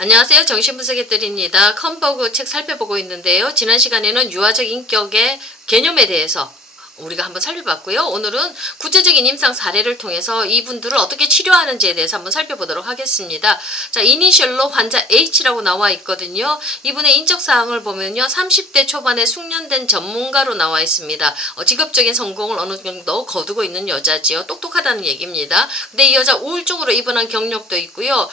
안녕하세요. 정신분석해드립니다. 컨버그 책 살펴보고 있는데요. 지난 시간에는 유아적 인격의 개념에 대해서 우리가 한번 살펴봤고요. 오늘은 구체적인 임상 사례를 통해서 이분들을 어떻게 치료하는지에 대해서 한번 살펴보도록 하겠습니다. 자, 이니셜로 환자 H라고 나와 있거든요. 이분의 인적사항을 보면요. 30대 초반에 숙련된 전문가로 나와 있습니다. 직업적인 성공을 어느 정도 거두고 있는 여자지요. 똑똑하다는 얘기입니다. 근데 이 여자 우울증으로 입원한 경력도 있고요.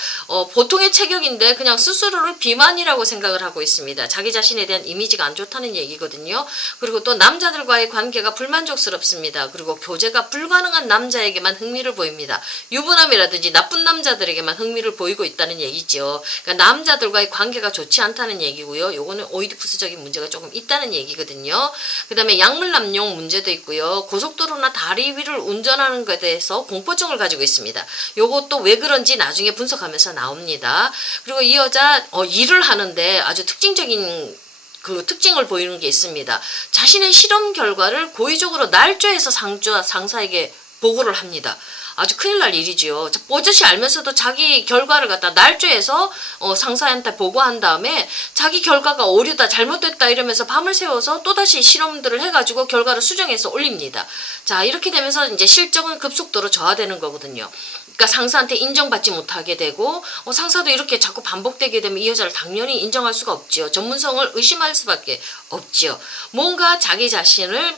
보통의 체격인데 그냥 스스로를 비만이라고 생각을 하고 있습니다. 자기 자신에 대한 이미지가 안 좋다는 얘기거든요. 그리고 또 남자들과의 관계가 불만족스럽습니다. 그리고 교제가 불가능한 남자에게만 흥미를 보입니다. 유부남이라든지 나쁜 남자들에게만 흥미를 보이고 있다는 얘기죠. 그러니까 남자들과의 관계가 좋지 않다는 얘기고요. 요거는 오이디푸스적인 문제가 조금 있다는 얘기거든요. 그 다음에 약물남용 문제도 있고요. 고속도로나 다리 위를 운전하는 것에 대해서 공포증을 가지고 있습니다. 요것도 왜 그런지 나중에 분석하면서 나옵니다. 그리고 이 여자 일을 하는데 아주 특징적인 특징을 보이는 게 있습니다. 자신의 실험 결과를 고의적으로 날조해서 상사에게 보고를 합니다. 아주 큰일 날 일이지요. 뽀젓이 알면서도 자기 결과를 갖다 날조해서 상사한테 보고한 다음에 자기 결과가 오류다, 잘못됐다 이러면서 밤을 새워서 또다시 실험들을 해가지고 결과를 수정해서 올립니다. 자, 이렇게 되면서 이제 실적은 급속도로 저하되는 거거든요. 그러니까 상사한테 인정받지 못하게 되고 상사도 이렇게 자꾸 반복되게 되면 이 여자를 당연히 인정할 수가 없지요. 전문성을 의심할 수밖에 없지요. 뭔가 자기 자신을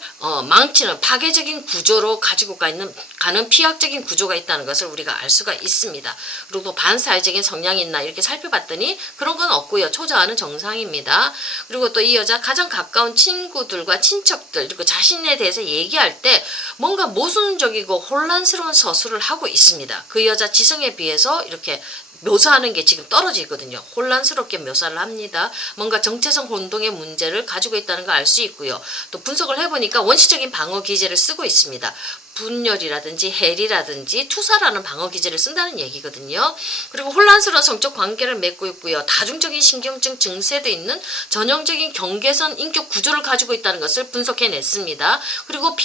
망치는 파괴적인 구조로 가지고 가는 피학적인 구조가 있다는 것을 우리가 알 수가 있습니다. 그리고 또 반사회적인 성향이 있나 이렇게 살펴봤더니 그런 건 없고요. 초자아는 정상입니다. 그리고 또 이 여자 가장 가까운 친구들과 친척들 그리고 자신에 대해서 얘기할 때 뭔가 모순적이고 혼란스러운 서술을 하고 있습니다. 그 여자 지성에 비해서 이렇게 묘사하는 게 지금 떨어지거든요. 혼란스럽게 묘사를 합니다. 뭔가 정체성 혼동의 문제를 가지고 있다는 걸 알 수 있고요. 또 분석을 해보니까 원시적인 방어 기제를 쓰고 있습니다. 분열이라든지 해리라든지 투사라는 방어 기제를 쓴다는 얘기거든요. 그리고 혼란스러운 성적 관계를 맺고 있고요. 다중적인 신경증 증세도 있는 전형적인 경계선 인격 구조를 가지고 있다는 것을 분석해냈습니다. 그리고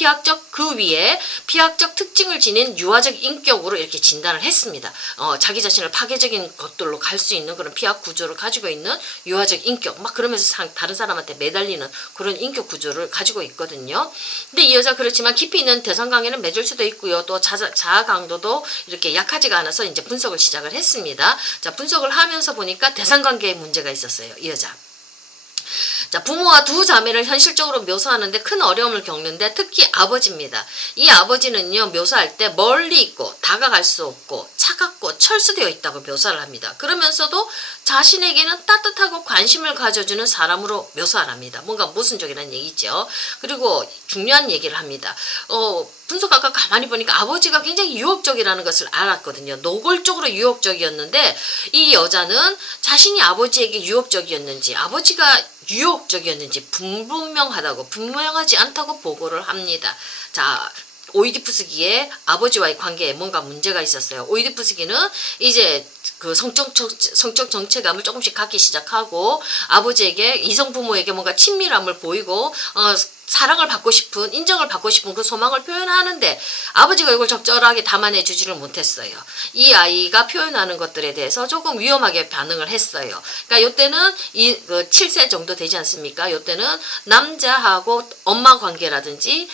그 위에 피학적 특징을 지닌 유아적 인격으로 이렇게 진단을 했습니다. 자기 자신을 파괴적인 것들로 갈 수 있는 그런 피학 구조를 가지고 있는 유아적 인격 막 그러면서 다른 사람한테 매달리는 그런 인격 구조를 가지고 있거든요. 근데 이 여자 그렇지만 깊이 있는 대상관계는 맺을 수도 있고요. 또 자아 강도도 이렇게 약하지가 않아서 이제 분석을 시작을 했습니다. 자, 분석을 하면서 보니까 대상관계에 문제가 있었어요. 이 여자. 자, 부모와 두 자매를 현실적으로 묘사하는데 큰 어려움을 겪는데 특히 아버지입니다. 이 아버지는요, 묘사할 때 멀리 있고 다가갈 수 없고 차갑고 철수되어 있다고 묘사를 합니다. 그러면서도 자신에게는 따뜻하고 관심을 가져주는 사람으로 묘사를 합니다. 뭔가 모순적이라는 얘기죠. 그리고 중요한 얘기를 합니다. 분석가가 가만히 보니까 아버지가 굉장히 유혹적이라는 것을 알았거든요. 노골적으로 유혹적이었는데 이 여자는 자신이 아버지에게 유혹적이었는지 아버지가 유혹적이었는지 분명하지 않다고 보고를 합니다. 자, 오이디푸스기에 아버지와의 관계에 뭔가 문제가 있었어요. 오이디푸스기는 이제 그 성적 정체감을 조금씩 갖기 시작하고 아버지에게 이성 부모에게 뭔가 친밀함을 보이고 사랑을 받고 싶은 인정을 받고 싶은 그 소망을 표현하는데 아버지가 이걸 적절하게 담아내 주지를 못했어요. 이 아이가 표현하는 것들에 대해서 조금 위험하게 반응을 했어요. 그러니까 이때는 7세 정도 되지 않습니까? 이때는 남자하고 엄마 관계라든지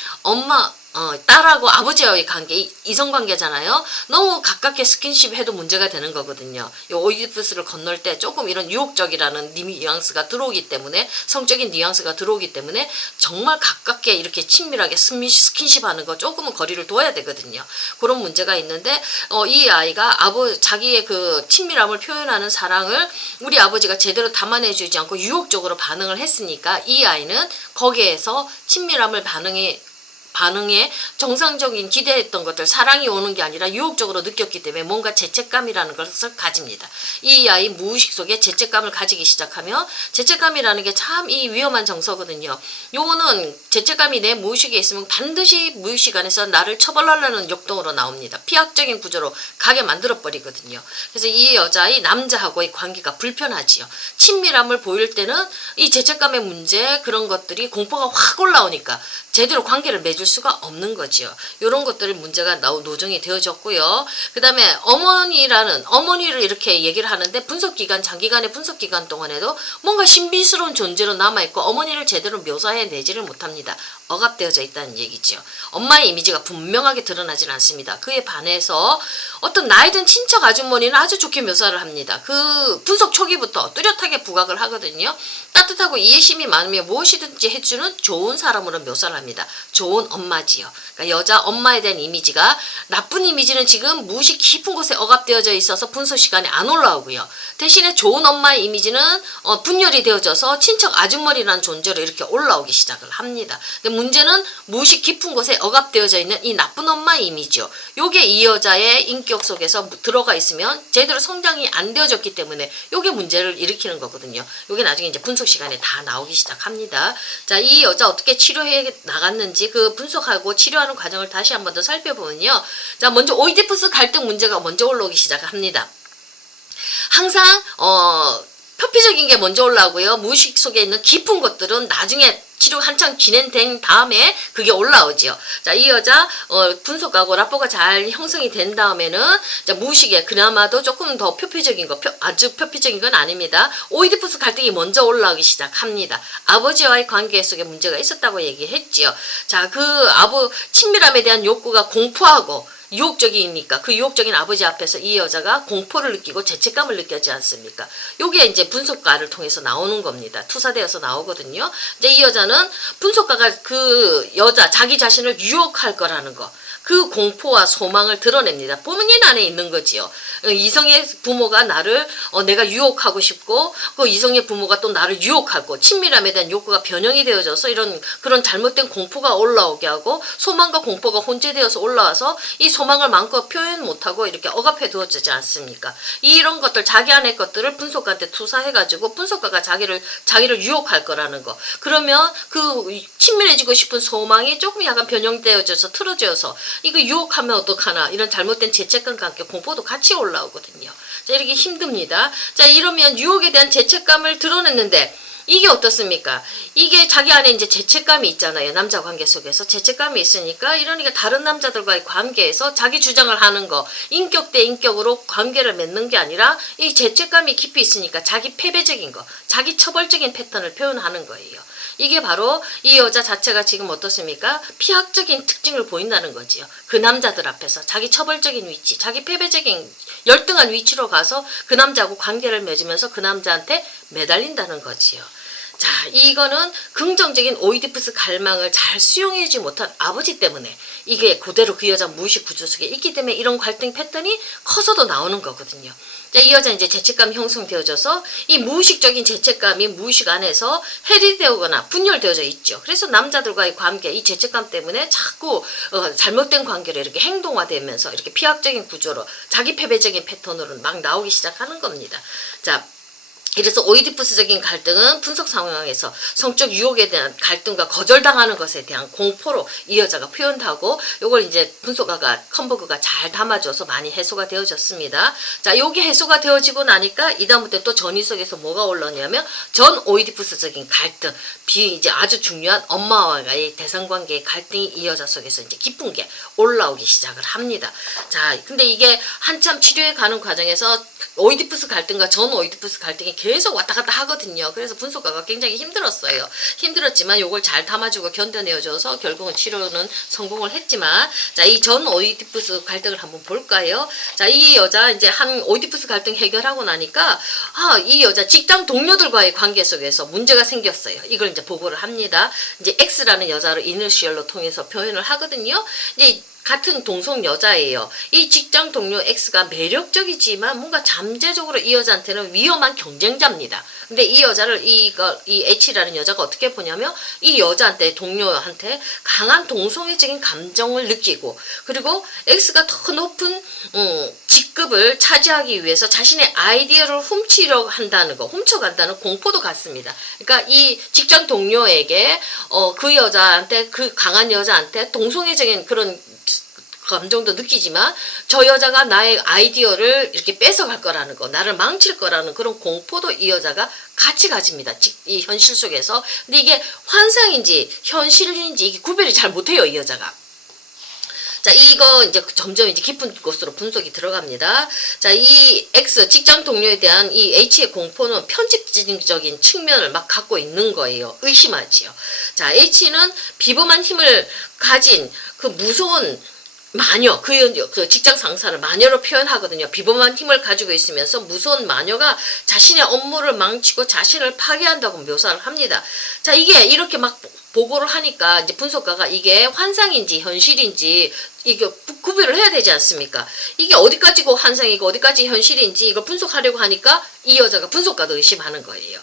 딸하고 아버지와의 관계, 이성관계잖아요. 너무 가깝게 스킨십 해도 문제가 되는 거거든요. 이 오이디푸스를 건널 때 조금 이런 유혹적이라는 뉘앙스가 들어오기 때문에 성적인 뉘앙스가 들어오기 때문에 정말 가깝게 이렇게 친밀하게 스킨십하는 거 조금은 거리를 둬야 되거든요. 그런 문제가 있는데 이 아이가 자기의 그 친밀함을 표현하는 사랑을 우리 아버지가 제대로 담아내주지 않고 유혹적으로 반응을 했으니까 이 아이는 거기에서 친밀함을 반응에 정상적인 기대했던 것들 사랑이 오는 게 아니라 유혹적으로 느꼈기 때문에 뭔가 죄책감이라는 것을 가집니다. 이 아이 무의식 속에 죄책감을 가지기 시작하며 죄책감이라는 게 참 이 위험한 정서거든요. 요거는 죄책감이 내 무의식에 있으면 반드시 무의식 안에서 나를 처벌하려는 역동으로 나옵니다. 피학적인 구조로 가게 만들어 버리거든요. 그래서 이 여자의 남자하고의 관계가 불편하지요. 친밀함을 보일 때는 이 죄책감의 문제 그런 것들이 공포가 확 올라오니까 제대로 관계를 맺을 수가 없는 거지요. 이런 것들을 문제가 노정이 되어졌고요. 그 다음에 어머니를 이렇게 얘기를 하는데 분석기간, 장기간의 분석기간 동안에도 뭔가 신비스러운 존재로 남아있고 어머니를 제대로 묘사해내지를 못합니다. 억압되어져 있다는 얘기죠. 엄마의 이미지가 분명하게 드러나진 않습니다. 그에 반해서 어떤 나이든 친척 아주머니는 아주 좋게 묘사를 합니다. 그 분석 초기부터 뚜렷하게 부각을 하거든요. 따뜻하고 이해심이 많으며 무엇이든지 해주는 좋은 사람으로 묘사를 합니다. 좋은 엄마지요. 그러니까 여자 엄마에 대한 이미지가 나쁜 이미지는 지금 무의식 깊은 곳에 억압되어져 있어서 분석 시간에 안 올라오고요. 대신에 좋은 엄마의 이미지는 분열이 되어져서 친척 아주머니라는 존재로 이렇게 올라오기 시작을 합니다. 근데 문제는 무의식 깊은 곳에 억압되어져 있는 이 나쁜 엄마의 이미지요. 요게 이 여자의 인격 속에서 들어가 있으면 제대로 성장이 안 되어졌기 때문에 요게 문제를 일으키는 거거든요. 요게 나중에 이제 분석 시간에 다 나오기 시작합니다. 자, 이 여자 어떻게 치료해 나갔는지 그 분석하고 치료하는 과정을 다시 한 번 더 살펴보면요. 자, 먼저 오이디푸스 갈등 문제가 먼저 올라오기 시작합니다. 항상 표피적인 게 먼저 올라오고요. 무의식 속에 있는 깊은 것들은 나중에 치료 한창 진행된 다음에 그게 올라오지요. 자, 이 여자 분석하고 라포가 잘 형성이 된 다음에는 자, 무의식에 그나마도 조금 더 표피적인 거, 아주 표피적인 건 아닙니다. 오이디푸스 갈등이 먼저 올라오기 시작합니다. 아버지와의 관계 속에 문제가 있었다고 얘기했지요. 자, 친밀함에 대한 욕구가 공포하고 유혹적이니까 그 유혹적인 아버지 앞에서 이 여자가 공포를 느끼고 죄책감을 느끼지 않습니까? 요게 이제 분석가를 통해서 나오는 겁니다. 투사되어서 나오거든요. 이제 이 여자는 분석가가 그 여자 자기 자신을 유혹할 거라는 거, 그 공포와 소망을 드러냅니다. 본인 안에 있는 거지요. 이성의 부모가 나를 내가 유혹하고 싶고 그 이성의 부모가 또 나를 유혹하고 친밀함에 대한 욕구가 변형이 되어져서 그런 잘못된 공포가 올라오게 하고 소망과 공포가 혼재되어서 올라와서 이 소망을 마음껏 표현 못하고 이렇게 억압해 두어지지 않습니까? 이런 것들 자기 안의 것들을 분석가한테 투사해가지고 분석가가 자기를 유혹할 거라는 거. 그러면 그 친밀해지고 싶은 소망이 조금 약간 변형되어져서 틀어져서 이거 유혹하면 어떡하나 이런 잘못된 죄책감과 함께 공포도 같이 올라오거든요. 자, 이렇게 힘듭니다. 자, 이러면 유혹에 대한 죄책감을 드러냈는데 이게 어떻습니까? 이게 자기 안에 이제 죄책감이 있잖아요. 남자 관계 속에서 죄책감이 있으니까 이러니까 다른 남자들과의 관계에서 자기 주장을 하는 거, 인격 대 인격으로 관계를 맺는 게 아니라 이 죄책감이 깊이 있으니까 자기 패배적인 거, 자기 처벌적인 패턴을 표현하는 거예요. 이게 바로 이 여자 자체가 지금 어떻습니까? 피학적인 특징을 보인다는 거지요. 그 남자들 앞에서 자기 처벌적인 위치, 자기 패배적인 열등한 위치로 가서 그 남자하고 관계를 맺으면서 그 남자한테 매달린다는 거지요. 자, 이거는 긍정적인 오이디푸스 갈망을 잘 수용해주지 못한 아버지 때문에 이게 그대로 그 여자 무의식 구조 속에 있기 때문에 이런 갈등 패턴이 커서도 나오는 거거든요. 자, 이 여자 이제 죄책감이 형성되어져서 이 무의식적인 죄책감이 무의식 안에서 해리되거나 분열되어져 있죠. 그래서 남자들과의 관계, 이 죄책감 때문에 자꾸 잘못된 관계를 이렇게 행동화되면서 이렇게 피학적인 구조로 자기 패배적인 패턴으로 막 나오기 시작하는 겁니다. 자, 이래서 오이디푸스적인 갈등은 분석 상황에서 성적 유혹에 대한 갈등과 거절당하는 것에 대한 공포로 이 여자가 표현하고 요걸 이제 분석가가 컴버그가 잘 담아줘서 많이 해소가 되어졌습니다. 자, 요게 해소가 되어지고 나니까 이다음부터 또 전이 속에서 뭐가 올라오냐면 전 오이디푸스적인 갈등, 이제 아주 중요한 엄마와의 대상관계의 갈등이 이 여자 속에서 이제 깊은 게 올라오기 시작을 합니다. 자, 근데 이게 한참 치료해 가는 과정에서 오이디푸스 갈등과 전 오이디푸스 갈등이 계속 왔다 갔다 하거든요. 그래서 분석가가 굉장히 힘들었어요. 힘들었지만 요걸 잘 담아주고 견뎌내어줘서 결국은 치료는 성공을 했지만, 자, 이 전 오이디푸스 갈등을 한번 볼까요? 자, 이 여자 이제 한 오이디푸스 갈등 해결하고 나니까 이 여자 직장 동료들과의 관계 속에서 문제가 생겼어요. 이걸 이제 보고를 합니다. 이제 X라는 여자를 이니셜로 통해서 표현을 하거든요. 이제 같은 동성 여자예요. 이 직장 동료 X가 매력적이지만 뭔가 잠재적으로 이 여자한테는 위험한 경쟁자입니다. 근데 이 여자를 이 H라는 여자가 어떻게 보냐면 이 여자한테 동료한테 강한 동성애적인 감정을 느끼고, 그리고 X가 더 높은 직급을 차지하기 위해서 자신의 아이디어를 훔치려고 한다는 거, 훔쳐간다는 공포도 같습니다. 그러니까 이 직장 동료에게 그 여자한테, 그 강한 여자한테 동성애적인 그런 감정도 느끼지만 저 여자가 나의 아이디어를 이렇게 뺏어갈 거라는 거, 나를 망칠 거라는 그런 공포도 이 여자가 같이 가집니다. 이 현실 속에서. 근데 이게 환상인지 현실인지 이게 구별이 잘 못해요, 이 여자가. 자, 이거 이제 점점 이제 깊은 곳으로 분석이 들어갑니다. 자, 이 X 직장 동료에 대한 이 H의 공포는 편집적인 측면을 막 갖고 있는 거예요. 의심하지요. 자, H는 비범한 힘을 가진 그 무서운 마녀, 그 직장 상사를 마녀로 표현하거든요. 비범한 힘을 가지고 있으면서 무서운 마녀가 자신의 업무를 망치고 자신을 파괴한다고 묘사를 합니다. 자, 이게 이렇게 막 보고를 하니까 이제 분석가가 이게 환상인지 현실인지 이게 구별을 해야 되지 않습니까? 이게 어디까지고 환상이고 어디까지 현실인지 이걸 분석하려고 하니까 이 여자가 분석가도 의심하는 거예요.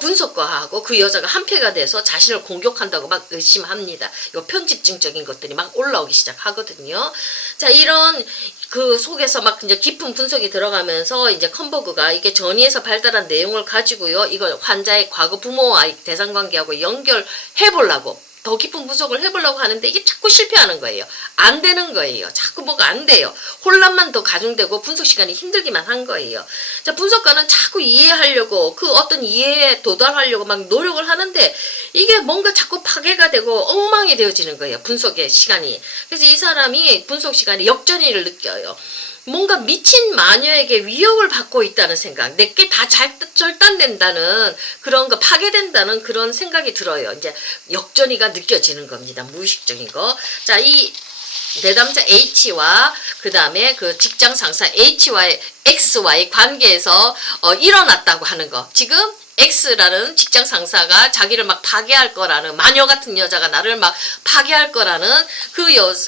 분석가하고 그 여자가 한패가 돼서 자신을 공격한다고 막 의심합니다. 이거 편집증적인 것들이 막 올라오기 시작하거든요. 자, 이런 그 속에서 막 이제 깊은 분석이 들어가면서 이제 컴버그가 이게 전이에서 발달한 내용을 가지고요. 이걸 환자의 과거 부모와의 대상관계하고 연결해 보려고 더 깊은 분석을 해보려고 하는데 이게 자꾸 실패하는 거예요. 안 되는 거예요. 자꾸 뭐가 안 돼요. 혼란만 더 가중되고 분석 시간이 힘들기만 한 거예요. 자, 분석가는 자꾸 이해하려고 그 어떤 이해에 도달하려고 막 노력을 하는데 이게 뭔가 자꾸 파괴가 되고 엉망이 되어지는 거예요. 분석의 시간이. 그래서 이 사람이 분석 시간에 역전의를 느껴요. 뭔가 미친 마녀에게 위협을 받고 있다는 생각, 내게 다 절단된다는 그런 거, 파괴된다는 그런 생각이 들어요. 이제 역전이가 느껴지는 겁니다. 무의식적인 거. 자, 이 내담자 H와 그 다음에 그 직장 상사 H와의 X와의 관계에서 일어났다고 하는 거. 지금 X라는 직장 상사가 자기를 막 파괴할 거라는, 마녀 같은 여자가 나를 막 파괴할 거라는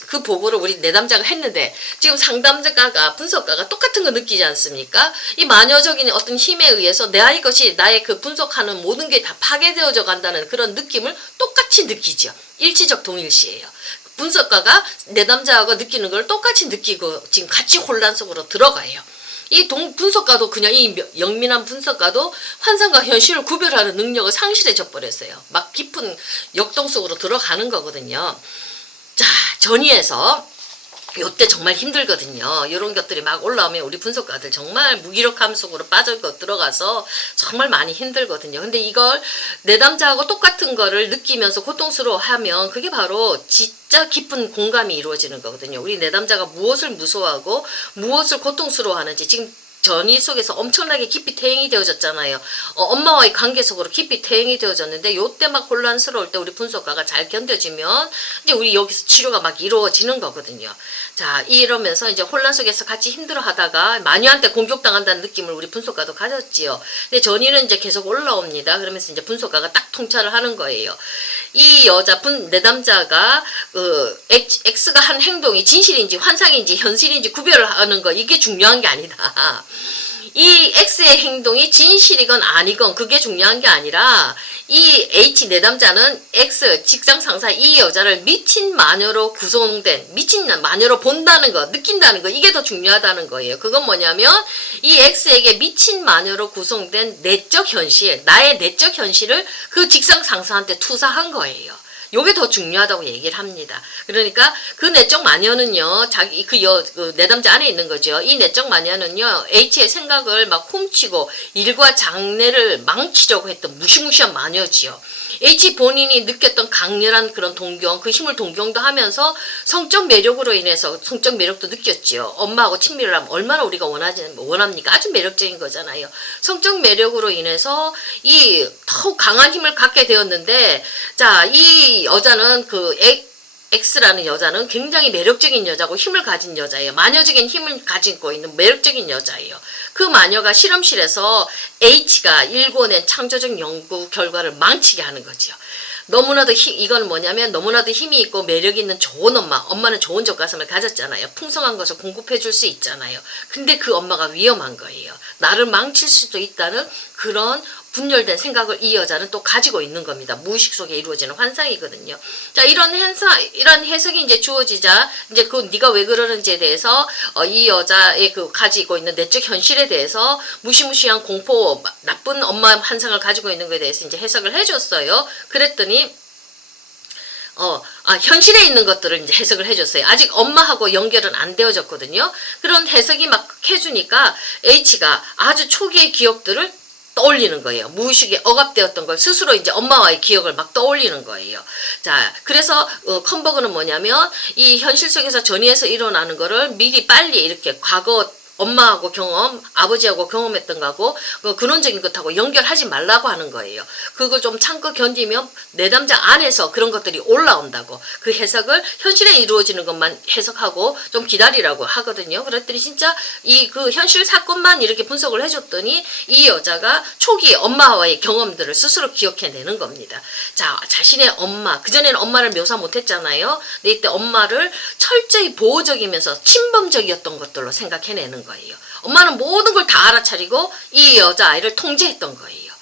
그 보고를 우리 내담자가 했는데 지금 상담자가 분석가가 똑같은 거 느끼지 않습니까? 이 마녀적인 어떤 힘에 의해서 이것이 나의 그 분석하는 모든 게 다 파괴되어져 간다는 그런 느낌을 똑같이 느끼죠. 일치적 동일시예요. 분석가가 내담자하고 느끼는 걸 똑같이 느끼고 지금 같이 혼란 속으로 들어가요. 이 분석가도 그냥 이 영민한 분석가도 환상과 현실을 구별하는 능력을 상실해져 버렸어요. 막 깊은 역동 속으로 들어가는 거거든요. 자, 전이에서 요때 정말 힘들거든요. 이런 것들이 막 올라오면 우리 분석가들 정말 무기력함 속으로 들어가서 정말 많이 힘들거든요. 근데 이걸 내담자하고 똑같은 거를 느끼면서 고통스러워하면 그게 바로 진짜 깊은 공감이 이루어지는 거거든요. 우리 내담자가 무엇을 무서워하고 무엇을 고통스러워하는지 지금 전이 속에서 엄청나게 깊이 퇴행이 되어졌잖아요. 엄마와의 관계 속으로 깊이 퇴행이 되어졌는데 요때 막 혼란스러울 때 우리 분석가가 잘 견뎌지면 이제 우리 여기서 치료가 막 이루어지는 거거든요. 자, 이러면서 이제 혼란 속에서 같이 힘들어하다가 마녀한테 공격당한다는 느낌을 우리 분석가도 가졌지요. 근데 전이는 이제 계속 올라옵니다. 그러면서 이제 분석가가 딱 통찰을 하는 거예요. 이 여자 내담자가 X가 한 행동이 진실인지 환상인지 현실인지 구별을 하는 거, 이게 중요한 게 아니다. 이 X의 행동이 진실이건 아니건 그게 중요한 게 아니라 이 H 내담자는 X 직장 상사 이 여자를 미친 마녀로 구성된, 미친 마녀로 본다는 거, 느낀다는 거, 이게 더 중요하다는 거예요. 그건 뭐냐면 이 X에게 미친 마녀로 구성된 내적 현실, 나의 내적 현실을 그 직장 상사한테 투사한 거예요. 요게 더 중요하다고 얘기를 합니다. 그러니까 그 내적 마녀는요, 자기 그 내담자 안에 있는 거죠. 이 내적 마녀는요, H의 생각을 막 훔치고 일과 장래를 망치려고 했던 무시무시한 마녀지요. H 본인이 느꼈던 강렬한 그런 동경, 그 힘을 동경도 하면서 성적 매력으로 인해서 성적 매력도 느꼈지요. 엄마하고 친밀을 하면 얼마나 우리가 원합니까? 아주 매력적인 거잖아요. 성적 매력으로 인해서 이 더욱 강한 힘을 갖게 되었는데, 자, 이 여자는 X라는 여자는 굉장히 매력적인 여자고 힘을 가진 여자예요. 마녀적인 힘을 가지고 있는 매력적인 여자예요. 그 마녀가 실험실에서 H가 일궈낸 창조적 연구 결과를 망치게 하는 거죠. 너무나도 이건 뭐냐면 너무나도 힘이 있고 매력 있는 좋은 엄마는 좋은 젖가슴을 가졌잖아요. 풍성한 것을 공급해 줄 수 있잖아요. 근데 그 엄마가 위험한 거예요. 나를 망칠 수도 있다는 그런 분열된 생각을 이 여자는 또 가지고 있는 겁니다. 무의식 속에 이루어지는 환상이거든요. 자, 이런 해석이 이제 주어지자 이제 네가 왜 그러는지에 대해서 이 여자의 가지고 있는 내적 현실에 대해서 무시무시한 공포, 나쁜 엄마 환상을 가지고 있는 것에 대해서 이제 해석을 해줬어요. 그랬더니 현실에 있는 것들을 이제 해석을 해줬어요. 아직 엄마하고 연결은 안 되어졌거든요. 그런 해석이 막 해주니까 H가 아주 초기의 기억들을 떠올리는 거예요. 무의식에 억압되었던 걸 스스로 이제 엄마와의 기억을 막 떠올리는 거예요. 자, 그래서 컨버그는 뭐냐면 이 현실 속에서 전이에서 일어나는 거를 미리 빨리 이렇게 과거 엄마하고 경험, 아버지하고 경험했던 거하고 근원적인 것하고 연결하지 말라고 하는 거예요. 그걸 좀 참고 견디면 내담자 안에서 그런 것들이 올라온다고. 그 해석을 현실에 이루어지는 것만 해석하고 좀 기다리라고 하거든요. 그랬더니 진짜 그 현실 사건만 이렇게 분석을 해줬더니 이 여자가 초기 엄마와의 경험들을 스스로 기억해내는 겁니다. 자, 자신의 엄마, 그전에는 엄마를 묘사 못했잖아요. 근데 이때 엄마를 철저히 보호적이면서 침범적이었던 것들로 생각해내는 거예요. 엄마는 모든 걸 다 알아차리고 이 여자아이를 통제했던 거예요.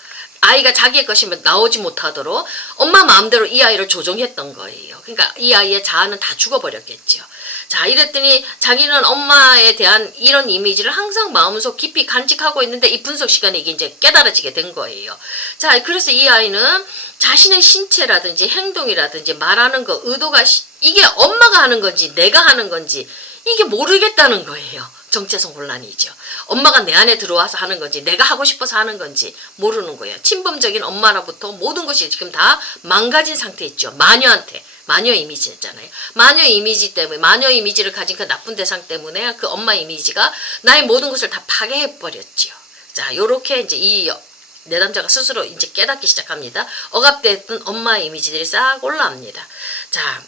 아이가 자기의 것이면 나오지 못하도록 엄마 마음대로 이 아이를 조종했던 거예요. 그러니까 이 아이의 자아는 다 죽어버렸겠죠. 자, 이랬더니 자기는 엄마에 대한 이런 이미지를 항상 마음속 깊이 간직하고 있는데 이 분석 시간에 이게 이제 깨달아지게 된 거예요. 자, 그래서 이 아이는 자신의 신체라든지 행동이라든지 말하는 거, 의도가 이게 엄마가 하는 건지 내가 하는 건지 이게 모르겠다는 거예요. 정체성 혼란이죠. 엄마가 내 안에 들어와서 하는 건지 내가 하고 싶어서 하는 건지 모르는 거예요. 침범적인 엄마로부터 모든 것이 지금 다 망가진 상태 있죠. 마녀한테. 마녀 이미지였잖아요. 마녀 이미지 때문에 마녀 이미지를 가진 그 나쁜 대상 때문에 그 엄마 이미지가 나의 모든 것을 다 파괴해버렸죠. 자, 요렇게 이제 이 내담자가 스스로 이제 깨닫기 시작합니다. 억압됐던 엄마 이미지들이 싹 올라옵니다. 자,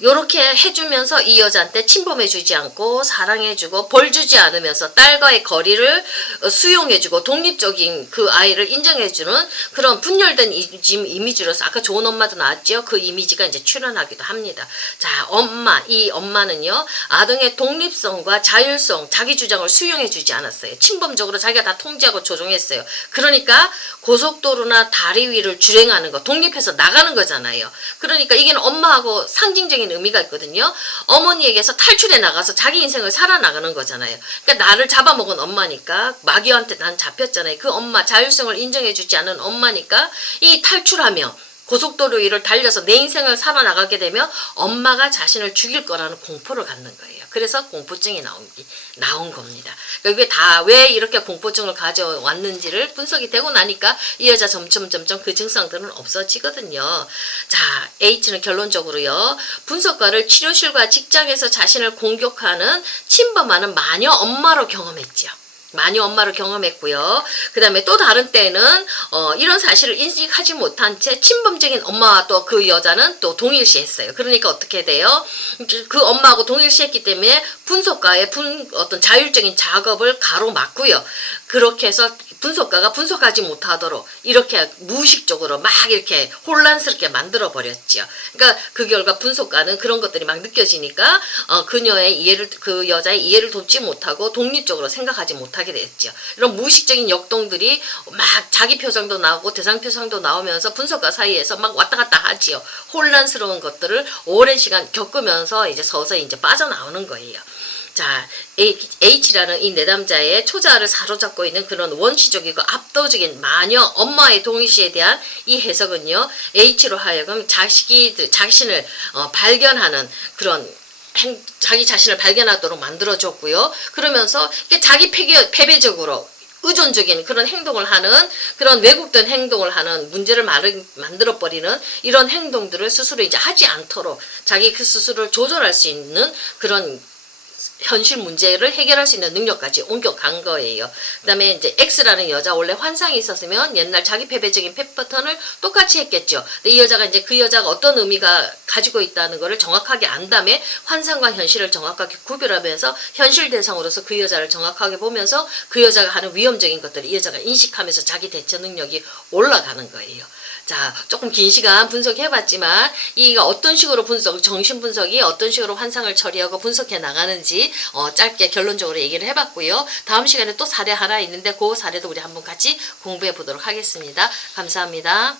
요렇게 해주면서 이 여자한테 침범해주지 않고 사랑해주고 벌주지 않으면서 딸과의 거리를 수용해주고 독립적인 그 아이를 인정해주는 그런 분열된 이미지로서 아까 좋은 엄마도 나왔죠. 그 이미지가 이제 출현하기도 합니다. 자, 이 엄마는요, 아동의 독립성과 자율성, 자기 주장을 수용해주지 않았어요. 침범적으로 자기가 다 통제하고 조종했어요. 그러니까 고속도로나 다리 위를 주행하는 거, 독립해서 나가는 거잖아요. 그러니까 이게 엄마하고 상징적인 의미가 있거든요. 어머니에게서 탈출해 나가서 자기 인생을 살아나가는 거잖아요. 그러니까 나를 잡아먹은 엄마니까 마귀한테 난 잡혔잖아요. 그 엄마, 자율성을 인정해주지 않은 엄마니까 이 탈출하며 고속도로 위를 달려서 내 인생을 살아나가게 되면 엄마가 자신을 죽일 거라는 공포를 갖는 거예요. 그래서 공포증이 나온 겁니다. 그러니까 이게 다 왜 이렇게 공포증을 가져왔는지를 분석이 되고 나니까 이 여자 점점 그 증상들은 없어지거든요. 자, H는 결론적으로요. 분석가를 치료실과 직장에서 자신을 공격하는 침범하는 마녀 엄마로 경험했죠. 마녀 엄마를 경험했고요. 그 다음에 또 다른 때는 이런 사실을 인식하지 못한 채 침범적인 엄마와 또 그 여자는 또 동일시했어요. 그러니까 어떻게 돼요? 그 엄마하고 동일시했기 때문에 분석가의 어떤 자율적인 작업을 가로막고요. 그렇게 해서 분석가가 분석하지 못하도록 이렇게 무의식적으로 막 이렇게 혼란스럽게 만들어 버렸죠. 그러니까 그 결과 분석가는 그런 것들이 막 느껴지니까 그 여자의 이해를 돕지 못하고 독립적으로 생각하지 못하게 됐죠. 이런 무의식적인 역동들이 막 자기 표정도 나오고 대상 표정도 나오면서 분석가 사이에서 막 왔다 갔다 하지요. 혼란스러운 것들을 오랜 시간 겪으면서 이제 서서히 이제 빠져나오는 거예요. 자, H라는 이 내담자의 초자를 사로잡고 있는 그런 원시적이고 압도적인 마녀 엄마의 동일시에 대한 이 해석은요, H로 하여금 자신을 발견하는 그런 자기 자신을 발견하도록 만들어줬고요. 그러면서 자기 패배적으로 의존적인 그런 행동을 하는, 그런 왜곡된 행동을 하는, 문제를 만들어버리는 이런 행동들을 스스로 이제 하지 않도록 자기 그 스스로를 조절할 수 있는 그런 현실 문제를 해결할 수 있는 능력까지 옮겨간 거예요. 그 다음에 이제 X라는 여자, 원래 환상이 있었으면 옛날 자기 패배적인 패턴을 똑같이 했겠죠. 근데 이 여자가 이제 그 여자가 어떤 의미가 가지고 있다는 거를 정확하게 안 다음에 환상과 현실을 정확하게 구별하면서 현실 대상으로서 그 여자를 정확하게 보면서 그 여자가 하는 위험적인 것들을 이 여자가 인식하면서 자기 대처 능력이 올라가는 거예요. 자, 조금 긴 시간 분석해봤지만 이가 어떤 식으로 정신 분석이 어떤 식으로 환상을 처리하고 분석해 나가는지 짧게 결론적으로 얘기를 해봤고요. 다음 시간에 또 사례 하나 있는데 그 사례도 우리 한번 같이 공부해 보도록 하겠습니다. 감사합니다.